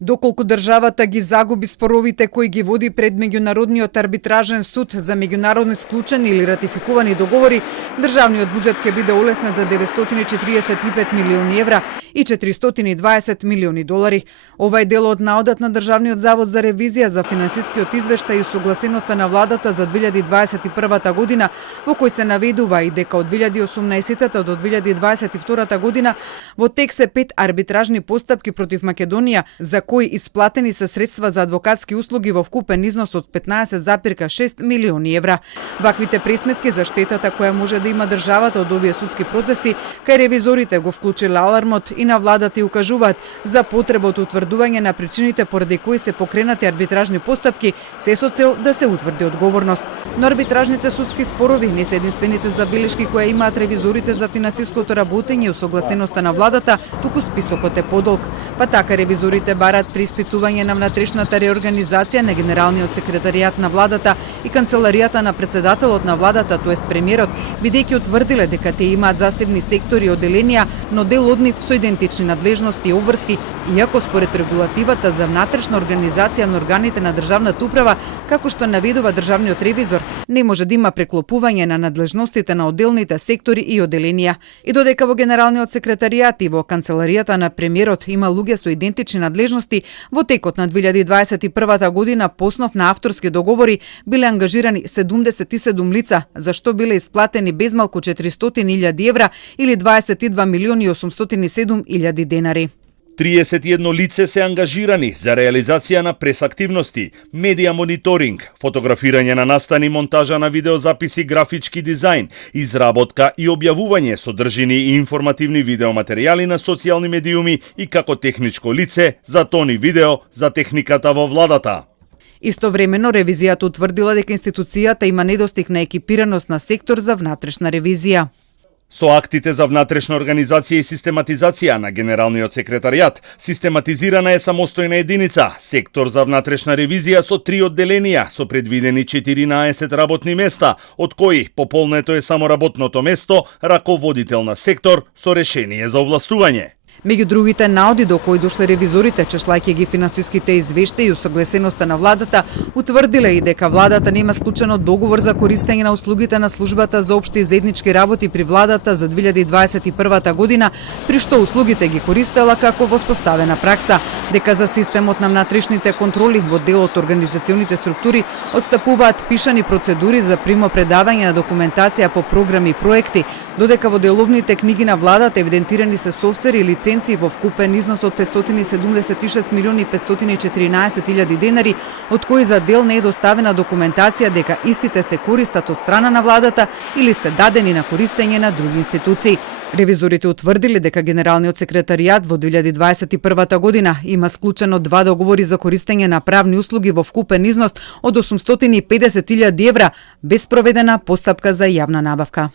Доколку државата ги загуби споровите кои ги води пред меѓународниот арбитражен суд за меѓународно склучени или ратификувани договори, државниот буџет ќе биде олеснат за 945 милиони евра и 420 милиони долари. Ова е дел од наодот на Државниот завод за ревизија за финансискиот извештај и согласеноста на владата за 2021 година, во кој се наведува и дека од 2018 до 2022 година во тек се 5 арбитражни постапки против Македонија, за кои исплатени се средства за адвокатски услуги во вкупен износ од 15,6 милиони евра. Ваквите пресметки за штетата која може да има државата од овие судски процеси, кај ревизорите го вклучиле алармот и на владата и укажуваат за потреба од утврдување на причините поради кои се покренати арбитражни постапки, се со цел да се утврди одговорност. Но арбитражните судски спорови не се единствените забелешки кои имаат ревизорите за финансиското работење и усогласеноста на владата, туку списокот е подолг. Па така ревизорите барат преиспитување на внатрешната реорганизација на Генералниот секретаријат на владата и канцеларијата на председателот на владата, тоест премиерот, бидејќи утврдиле дека тие имаат засебни сектори и оделенија, но дел од нив со идентични надлежности и обврски, иако според регулативата за внатрешна организација на органите на државната управа, како што наведува државниот ревизор, не може да има преклопување на надлежностите на одделните сектори и оделенија. И додека во Генералниот секретаријат и во канцеларијата на премиерот има луѓе со идентични надлежности, во текот на 2021 година по основ на авторски договори биле ангажирани 77 лица, за што биле исплатени безмалку 400.000 евра или 22 милиони 807.000 денари. 31 лице се ангажирани за реализација на пресактивности, медија мониторинг, фотографирање на настани, монтажа на видеозаписи, графички дизајн, изработка и објавување содржини и информативни видеоматеријали на социјални медиуми и како техничко лице за тони видео за техниката во владата. Истовремено, ревизијата утврдила дека институцијата има недостиг на екипираност на сектор за внатрешна ревизија. Со актите за внатрешна организација и систематизација на Генералниот секретаријат, систематизирана е самостојна единица, сектор за внатрешна ревизија со 3 одделенија, со предвидени 14 работни места, од кои пополнето е само работното место, раководител на сектор со решение за овластување. Меѓу другите наоди до кои дошле ревизорите, чешлајќи ги финансиските извештаи и усогласеноста на владата, утврдиле и дека владата нема склучено договор за користење на услугите на службата за општи и заеднички работи при владата за 2021 година, при што услугите ги користела како воспоставена пракса, дека за системот на внатрешните контроли во дел од организационите структури отстапуваат пишани процедури за примопредавање на документација по програми и проекти, додека во деловните книги на владата евидентирани се софтвери и лиценци во вкупен износ од 576 милиони 514.000 денари, од кои за дел не е доставена документација дека истите се користат од страна на владата или се дадени на користење на други институции. Ревизорите утврдили дека Генералниот секретаријат во 2021 година има склучено 2 договори за користење на правни услуги во вкупен износ од 850.000 евра без проведена постапка за јавна набавка.